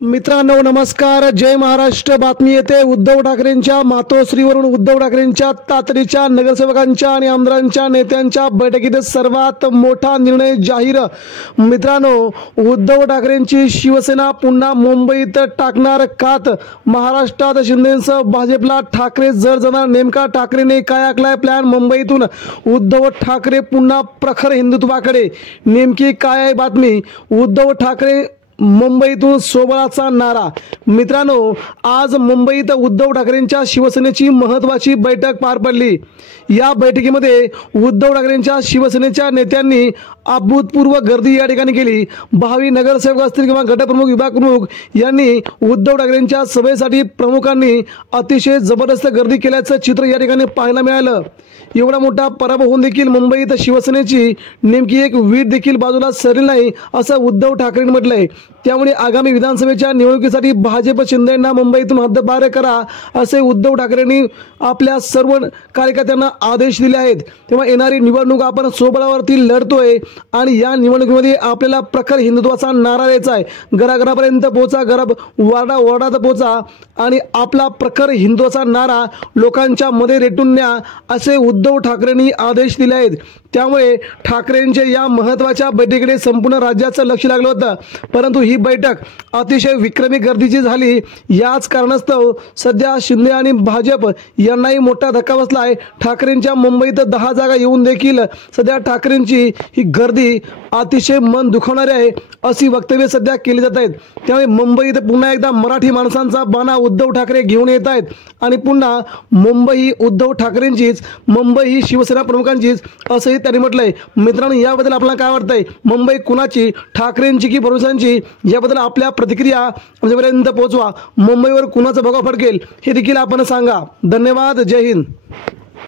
मित्रांनो नमस्कार, जय महाराष्ट्र। बातमी येते उद्धव ठाकरेंच्या मातोश्रीवरून उद्धव ठाकरेंच्या तातडीच्या नगरसेवकांच्या आणि आमदारांच्या नेत्यांच्या बैठकीत सर्वात मोठा निर्णय जाहीर। मित्रांनो, उद्धव ठाकरेंची शिवसेना पुन्हा मुंबईत टाकणार कात। महाराष्ट्रात शिंदेसह भाजपला ठाकरे जर जाणार, नेमका ठाकरेने काय आखलाय प्लॅन? मुंबईतून उद्धव ठाकरे पुन्हा प्रखर हिंदुत्वाकडे, नेमकी काय आहे बातमी? उद्धव ठाकरे मुंबईतून सोबळाचा नारा। मित्रांनो, आज मुंबईत उद्धव ठाकरेंच्या शिवसेनेची महत्त्वाची बैठक पार पडली। या बैठकीमध्ये उद्धव ठाकरेंच्या शिवसेनेच्या नेत्यांनी अभूतपूर्व गर्दी या ठिकाणी केली। भावी नगरसेवक असतील किंवा गटप्रमुख, विभाग प्रमुख यांनी उद्धव ठाकरेंच्या सभेसाठी प्रमुखांनी अतिशय जबरदस्त गर्दी केल्याचं चित्र या ठिकाणी पाहायला मिळालं। एवढा मोठा पराभव होऊन देखील मुंबईत शिवसेनेची नेमकी एक वीट देखील बाजूला सरली नाही असं उद्धव ठाकरेंनी म्हटलंय। त्यामुळे आगामी विधानसभेच्या निवडणुकीसाठी भाजप शिंदेंना मुंबईतून हद्दपार करा असे उद्धव ठाकरेंनी आपल्या सर्व कार्यकर्त्यांना आदेश दिले आहेत। तेव्हा येणारी निवडणूक आपण सोबळावरती लढतोय आणि या निवडणुकीमध्ये आपल्याला प्रखर हिंदुत्वाचा नारा द्यायचा आहे। घराघरापर्यंत पोहोचा, वार्डा वार्डात पोहोचा आणि आपला प्रखर हिंदुत्वाचा नारा लोकांच्या मध्ये रेटून न्या असे उद्धव ठाकरेंनी आदेश दिले आहेत। त्यामुळे ठाकरेंच्या या महत्त्वाच्या बैठकीकडे संपूर्ण राज्याचं लक्ष लागलं होतं, परंतु ही बैठक अतिशय विक्रमी गर्दीची झाली। याच कारणास्तव सध्या शिंदे आणि भाजप यांनाही मोठा धक्का बसला आहे। ठाकरेंच्या मुंबईत 10 जागा येऊन देखील सध्या ठाकरेंची ही गर्दी अतिशय मन दुखवणारी आहे अशी वक्तव्य सध्या केली जात आहेत। त्यामुळे मुंबईत पुन्हा एकदा मराठी माणसांचा बाणा उद्धव ठाकरे घेऊन येत आहेत आणि पुन्हा मुंबई ही उद्धव ठाकरेंचीच, मुंबई ही शिवसेना प्रमुखांचीच असंही त्यांनी म्हटलंय। मित्रांनो, याबद्दल आपल्याला काय वाटतंय? मुंबई कुणाची, ठाकरेंची की फडणवीसांची? याबद्दल आपल्या प्रतिक्रिया आमच्यापर्यंत पोहोचवा। मुंबईवर कुणाचा भोगा फडकेल हे देखील आपण सांगा। धन्यवाद, जय हिंद।